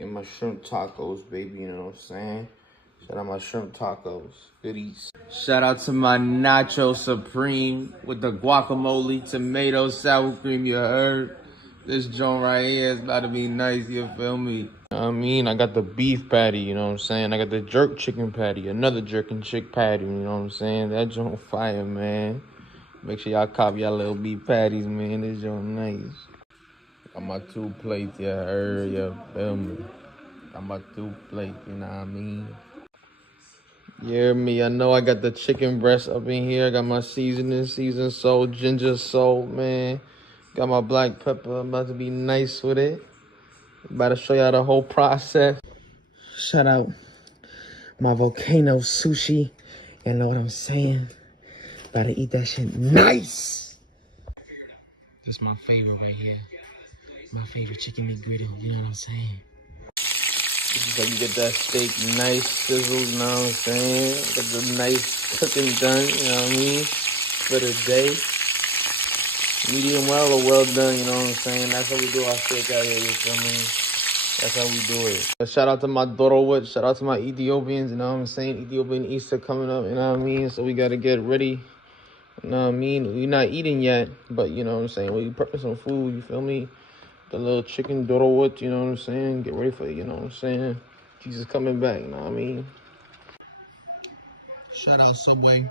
Get my shrimp tacos, baby, you know what I'm saying? Shout out my shrimp tacos. Goodies. Shout out to my Nacho Supreme with the guacamole, tomato, sour cream, you heard? This joint right here is about to be nice, you feel me? You know what I mean? I got the beef patty, you know what I'm saying? I got the jerk chicken patty, another jerk and chick patty, you know what I'm saying? That joint fire, man. Make sure y'all copy y'all little beef patties, man. This joint nice. Got my 2 plates, you heard? You feel me? Got my 2 plates, you know what I mean? You hear me? I know I got the chicken breast up in here. I got my seasoning, seasoned salt, ginger salt, man. Got my black pepper. I'm about to be nice with it. About to show y'all the whole process. Shout out my volcano sushi. You know what I'm saying? About to eat that shit nice. This is my favorite right here. My favorite chicken McGriddle. You know what I'm saying? This is how you get that steak nice sizzled, you know what I'm saying? Get the nice cooking done, you know what I mean? For the day. Medium well or well done, you know what I'm saying? That's how we do our steak out here, you feel me? That's how we do it. Shout out to my Dorowit, shout out to my Ethiopians, you know what I'm saying? Ethiopian Easter coming up, you know what I mean? So we gotta get ready, you know what I mean? We're not eating yet, but you know what I'm saying? We prepping some food, you feel me? The little chicken Dorowit, you know what I'm saying? Get ready for it, you know what I'm saying? Jesus coming back, you know what I mean? Shout out Subway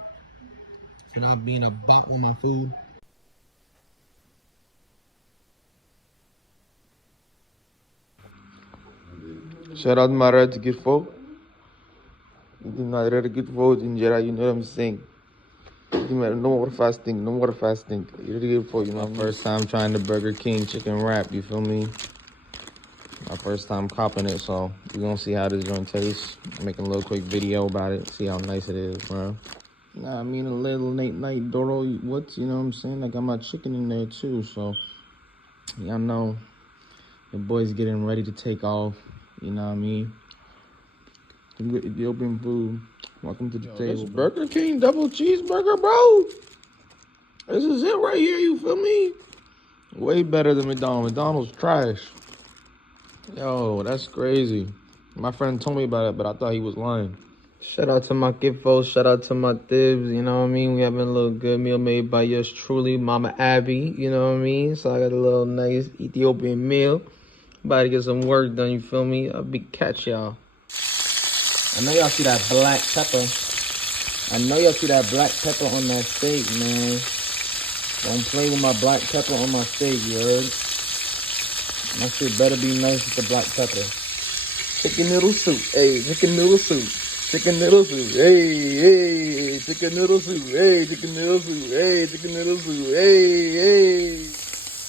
for not being a bot on my food. Shout out my red to get folk. You do not ready to get folk in Jera, you know what I'm saying? No more fasting, no more fasting. You ready to get folk, you know? My first time trying the Burger King chicken wrap, you feel me? My first time copping it, so we're gonna see how this joint tastes. Making a little quick video about it, see how nice it is, bro. Nah, I mean a little late night Doro, what, you know what I'm saying? I got my chicken in there too, so y'all know the boys getting ready to take off, you know what I mean? Some good Ethiopian food. Welcome to the table. This Burger King double cheeseburger, bro. This is it right here, you feel me? Way better than McDonald's. McDonald's trash. Yo, that's crazy. My friend told me about it, but I thought he was lying. Shout out to my kiddos. Shout out to my thibs. You know what I mean? We having a little good meal made by yours truly, Mama Abey. You know what I mean? So I got a little nice Ethiopian meal. About to get some work done, you feel me? A big catch, y'all. I know y'all see that black pepper. I know y'all see that black pepper on that steak, man. Don't play with my black pepper on my steak, you heard? My shit better be nice with the black pepper. Chicken noodle soup, hey, chicken noodle soup. Chicken noodle soup, hey, hey, chicken noodle soup, hey, chicken noodle soup, hey, chicken noodle soup, hey, hey.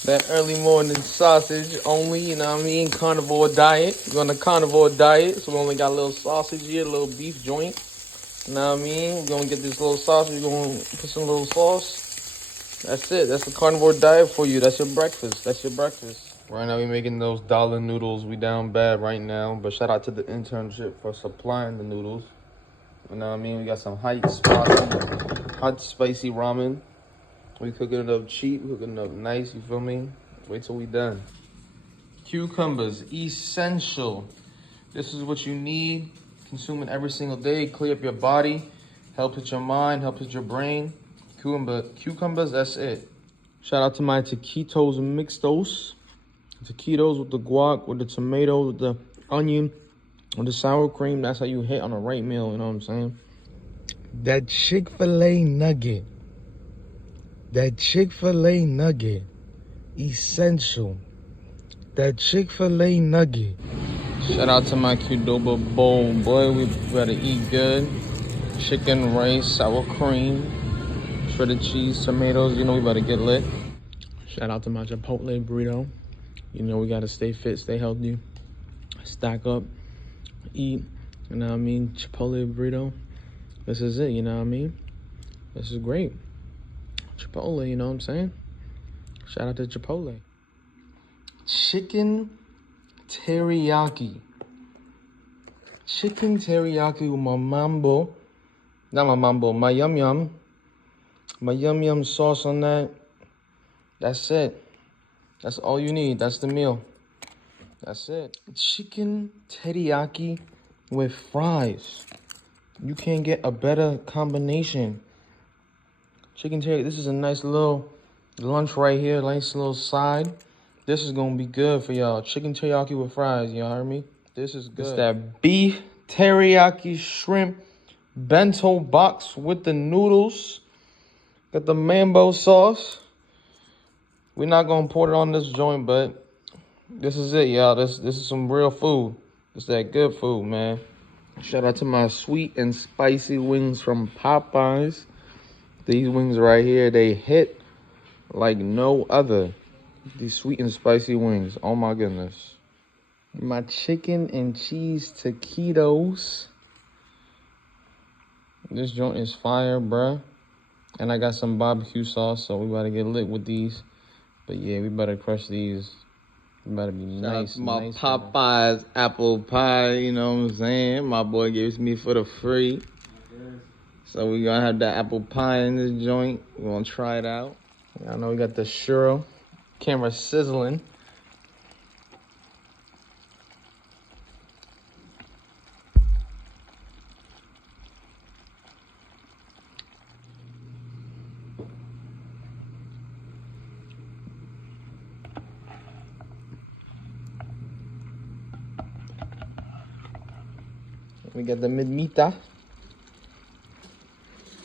That early morning sausage only, you know what I mean? Carnivore diet. We're on a carnivore diet, so we only got a little sausage here, a little beef joint. You know what I mean? We're gonna get this little sausage, we're gonna put some little sauce. That's it, that's the carnivore diet for you. That's your breakfast, that's your breakfast. Right now we making those dollar noodles. We down bad right now, but shout out to the internship for supplying the noodles. You know what I mean? We got some hot spicy ramen. We cooking it up cheap, cooking it up nice, you feel me? Wait till we done. Cucumbers, essential. This is what you need. Consume it every single day, clear up your body, helps with your mind, helps with your brain. Cucumbers, that's it. Shout out to my taquitos mixtos. Taquitos with the guac, with the tomato, with the onion, with the sour cream. That's how you hit on a right meal, you know what I'm saying? That Chick-fil-A nugget. That Chick-fil-A nugget. Essential. That Chick-fil-A nugget. Shout out to my Qdoba bowl. Boy, we better eat good. Chicken, rice, sour cream, shredded cheese, tomatoes. You know we better get lit. Shout out to my Chipotle burrito. You know we gotta stay fit, stay healthy, stack up, eat, you know what I mean? Chipotle burrito, this is it, you know what I mean? This is great. Chipotle, you know what I'm saying? Shout out to Chipotle. Chicken teriyaki. Chicken teriyaki with my mambo, not my mambo, my yum yum. My yum yum sauce on that. That's it. That's all you need. That's the meal. That's it. Chicken teriyaki with fries. You can't get a better combination. Chicken teriyaki. This is a nice little lunch right here. Nice little side. This is gonna be good for y'all. Chicken teriyaki with fries. Y'all heard me? This is good. It's that beef teriyaki shrimp bento box with the noodles. Got the mambo sauce. We're not gonna pour it on this joint, but this is it, y'all. This is some real food. It's that good food, man. Shout out to my sweet and spicy wings from Popeyes. These wings right here, they hit like no other. These sweet and spicy wings. Oh my goodness. My chicken and cheese taquitos. This joint is fire, bruh. And I got some barbecue sauce, so we about to get lit with these. But yeah, we better crush these. We better be nice. My nice, Popeyes apple pie, you know what I'm saying? My boy gives me for the free. So we gonna have that apple pie in this joint. We gonna try it out. I know we got the churro. Camera sizzling. We got the midmita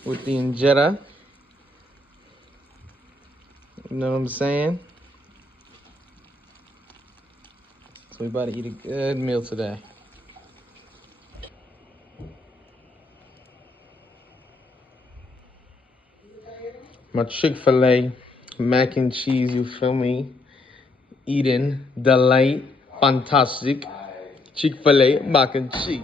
with the injera. You know what I'm saying? So we about to eat a good meal today. My Chick-fil-A mac and cheese, you feel me? Eating, delight, fantastic. Chick-fil-A mac and cheese.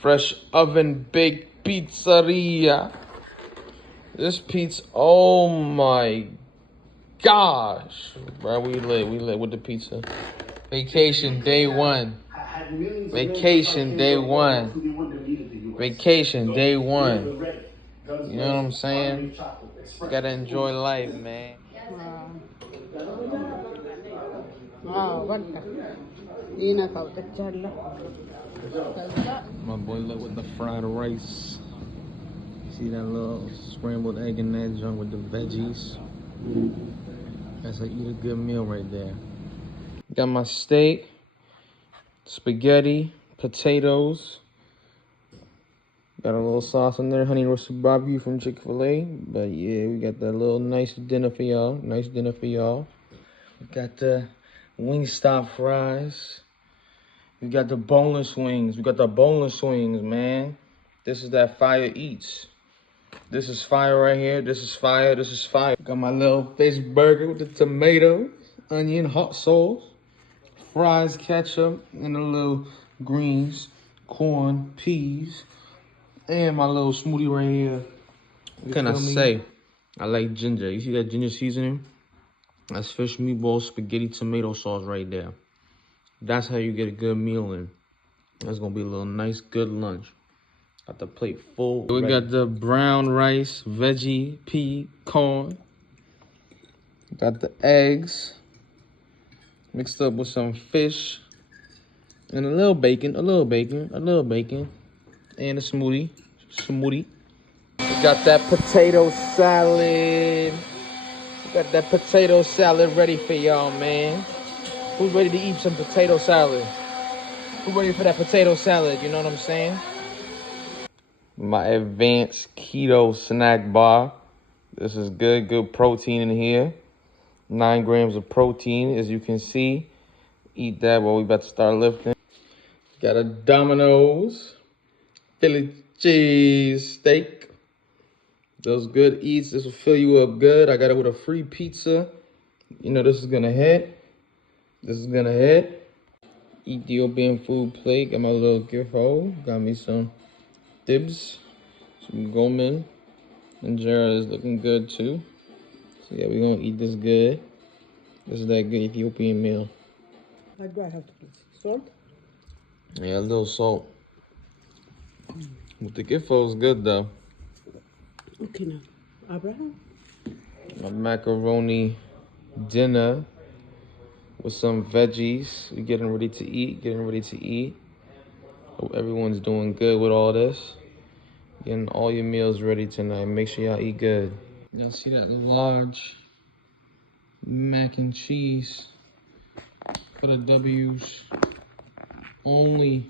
Fresh oven baked pizzeria. This pizza, oh my gosh. Bro, we lit with the pizza. Vacation day one. Vacation day one. Vacation day one. You know what I'm saying? You gotta enjoy life, man. My boy lit with the fried rice. See that little scrambled egg in that junk with the veggies. That's how you eat a good meal right there. Got my steak, spaghetti, potatoes. Got a little sauce in there, honey roasted barbecue from Chick-fil-A. But yeah, we got that little nice dinner for y'all. Nice dinner for y'all. We got the Wingstop fries. We got the boneless wings. We got the boneless wings, man. This is that fire eats. This is fire right here. This is fire. This is fire. Got my little fish burger with the tomato, onion, hot sauce, fries, ketchup, and a little greens, corn, peas, and my little smoothie right here. What can I say? I like ginger. You see that ginger seasoning? That's fish meatball spaghetti tomato sauce right there. That's how you get a good meal in. That's gonna be a little nice, good lunch. Got the plate full. We got the brown rice, veggie, pea, corn. Got the eggs mixed up with some fish and a little bacon, and a smoothie. We got that potato salad. We got that potato salad ready for y'all, man. Who's ready to eat some potato salad? Who's ready for that potato salad? You know what I'm saying? My advanced keto snack bar. This is good protein in here. 9 grams of protein, as you can see. Eat that while we about to start lifting. Got a Domino's Philly cheese steak. Those good eats. This will fill you up good. I got it with a free pizza. You know this is gonna hit. This is gonna hit. Ethiopian food plate. Got my little gift hold. Got me some dibs, some gomen. Injera is looking good too. So yeah, we're gonna eat this good. This is that good Ethiopian meal. What do I have to put? Salt? Yeah, a little salt. But the gift is good though. Okay now. Abraham? A macaroni dinner with some veggies. We're getting ready to eat. Hope everyone's doing good with all this. Getting all your meals ready tonight. Make sure y'all eat good. Y'all see that large mac and cheese for the W's. Only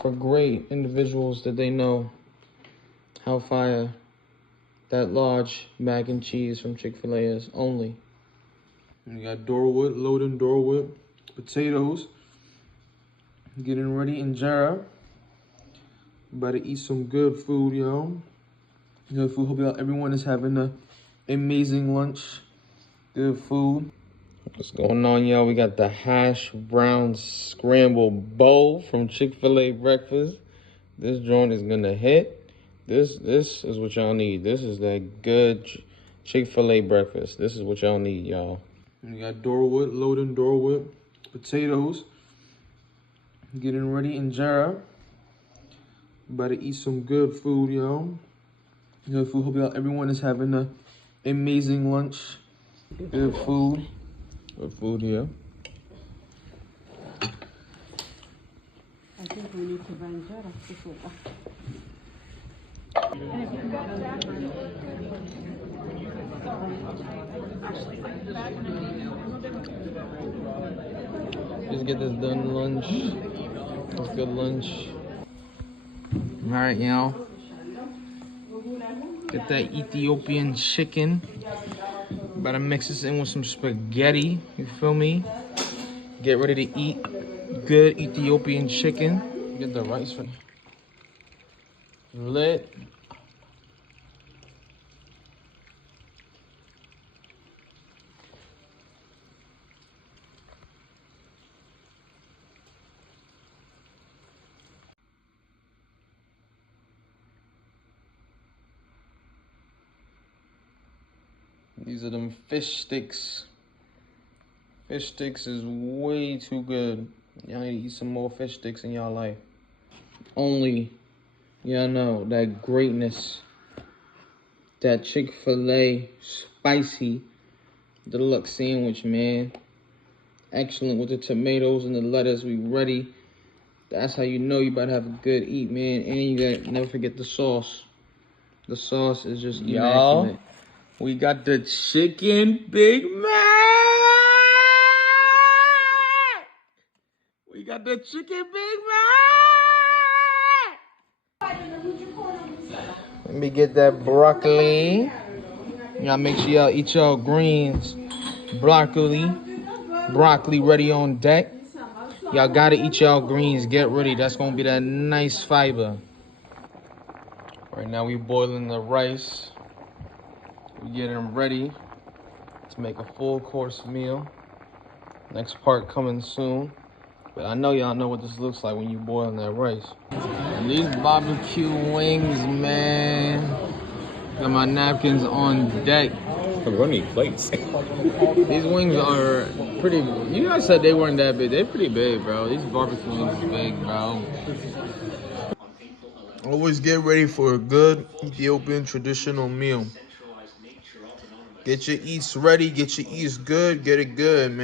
for great individuals that they know how fire that large mac and cheese from Chick-fil-A is. Only. We got Dorwood, loading Dorwood, potatoes. Getting ready, injera. About to eat some good food, yo. Good food. Hope everyone is having an amazing lunch. Good food. What's going on, y'all? We got the hash brown scramble bowl from Chick-fil-A breakfast. This joint is gonna hit. This is what y'all need. This is that good Chick-fil-A breakfast. This is what y'all need, y'all. We got Dorwood, loading Dorwood, potatoes. Getting ready, injera. About to eat some good food, yo. Good food. Hope everyone is having an amazing lunch. Good food. Good food here. I think we need to buy injera. Just get this done lunch. It's good lunch. Alright, y'all. Get that Ethiopian chicken. About to mix this in with some spaghetti. You feel me? Get ready to eat good Ethiopian chicken. Get the rice for lit. These are them fish sticks. Fish sticks is way too good. Y'all need to eat some more fish sticks in y'all life. Only y'all know that greatness. That Chick-fil-A spicy deluxe sandwich, man. Excellent with the tomatoes and the lettuce. We ready. That's how you know you about to have a good eat, man. And you gotta never forget the sauce. The sauce is just immaculate. We got the chicken Big Mac. We got the chicken Big Mac. Let me get that broccoli. Y'all make sure y'all eat y'all greens. Broccoli ready on deck. Y'all gotta eat y'all greens. Get ready. That's gonna be that nice fiber. Right now we boiling the rice. We getting ready to make a full course meal. Next part coming soon. But I know y'all know what this looks like when you boiling that rice. And these barbecue wings, man. Got my napkins on deck. I'm running plates. These wings are pretty. You guys said they weren't that big. They're pretty big, bro. These barbecue wings is big, bro. Always get ready for a good Ethiopian traditional meal. Get your eats ready. Get your eats good. Get it good, man.